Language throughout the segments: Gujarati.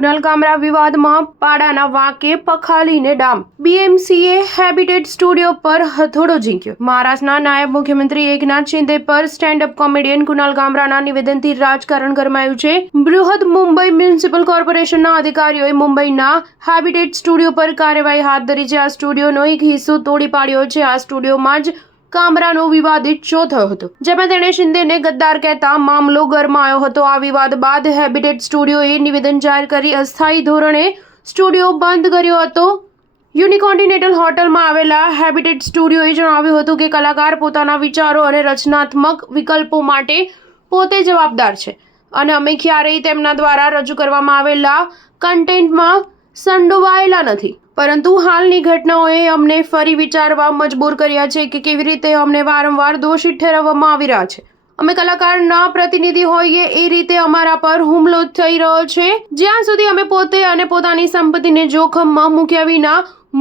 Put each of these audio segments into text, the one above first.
કુનાલ કામરા વિવાદમાં પાડાના વાંકે પખાલીને ડામ. બીએમસીએ હેબિટેટ સ્ટુડિયો પર હથોડો ઝીંક્યો. મહારાષ્ટ્રના નાયબ મુખ્યમંત્રી એકનાથ શિંદે પર સ્ટેન્ડ અપ કોમેડિયન કુનાલ કામરાના નિવેદનથી રાજકારણ ગરમાયું છે. બૃહદ મુંબઈ મ્યુનિસિપલ કોર્પોરેશનના અધિકારીઓએ મુંબઈના હેબિટેટ સ્ટુડિયો પર કાર્યવાહી હાથ ધરી છે. આ સ્ટુડિયોનો એક હિસ્સો તોડી પાડ્યો છે. આ સ્ટુડિયોમાં જ કામરાનો વિવાદિત શો થયો હતો, જેમાં તેણે શિંદેને ગદ્દાર કહેતા મામલો ગરમાયો હતો. આ વિવાદ બાદ હેબિટેટ સ્ટુડિયોએ નિવેદન જાહેર કરી અસ્થાયી ધોરણે સ્ટુડિયો બંધ કર્યો હતો. યુનિકોન્ટિનેન્ટલ હોટલમાં આવેલા હેબિટેટ સ્ટુડિયોએ જણાવ્યું હતું કે કલાકાર પોતાના વિચારો અને રચનાત્મક વિકલ્પો માટે પોતે જવાબદાર છે અને અમે ક્યારેય તેમના દ્વારા રજૂ કરવામાં આવેલા કન્ટેન્ટમાં સંડોવાયેલા નથી. પરંતુ હાલની ઘટનાઓએ અમને ફરી વિચારવા મજબૂર કર્યા છે કે કેવી રીતે અમને વારંવાર દોષિત ઠેરવવામાં આવી રહ્યા છે. અમે કલાકારના પ્રતિનિધિ હોઈએ એ રીતે અમારા પર હુમલો થઈ રહ્યો છે. જ્યાં સુધી અમે પોતે અને પોતાની સંપત્તિને જોખમમાં મૂક્યા વિના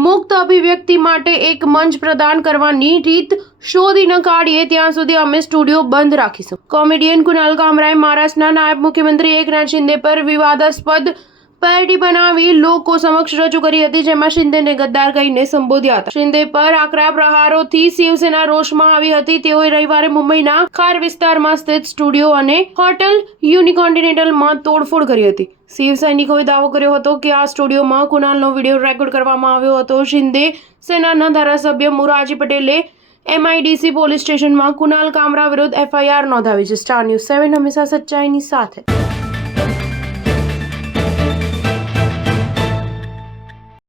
મુક્ત અભિવ્યક્તિ માટે એક મંચ પ્રદાન કરવાની રીત શોધી ન કાઢીએ ત્યાં સુધી અમે સ્ટુડિયો બંધ રાખીશું. કોમેડિયન કુનાલ કામરાએ મહારાષ્ટ્રના નાયબ મુખ્યમંત્રી એકનાથ શિંદે પર વિવાદાસ્પદ પેરડી બનાવી લોકો સમક્ષ રજૂ કરી હતી, જેમાં શિંદેને ગદ્દાર કહીને સંબોધ્યા હતા. શિંદે પર આકરા પ્રહારોથી શિવસેના રોષમાં આવી હતી. તેઓએ રવિવારે મુંબઈના ખાર વિસ્તારમાં સ્થિત સ્ટુડિયો અને હોટલ યુનિકોન્ટિનેન્ટલમાં તોડફોડ કરી હતી. શિવસૈનિકોએ દાવો કર્યો હતો કે આ સ્ટુડિયોમાં કુનાલનો વિડીયો રેકોર્ડ કરવામાં આવ્યો હતો. શિંદે સેનાના ધારાસભ્ય મુરાજી પટેલે MIDC પોલીસ સ્ટેશનમાં કુનાલ કામરા વિરુદ્ધ FIR નોંધાવી છે. સ્ટાર ન્યૂઝ 7 હંમેશા સચ્ચાઈની સાથે.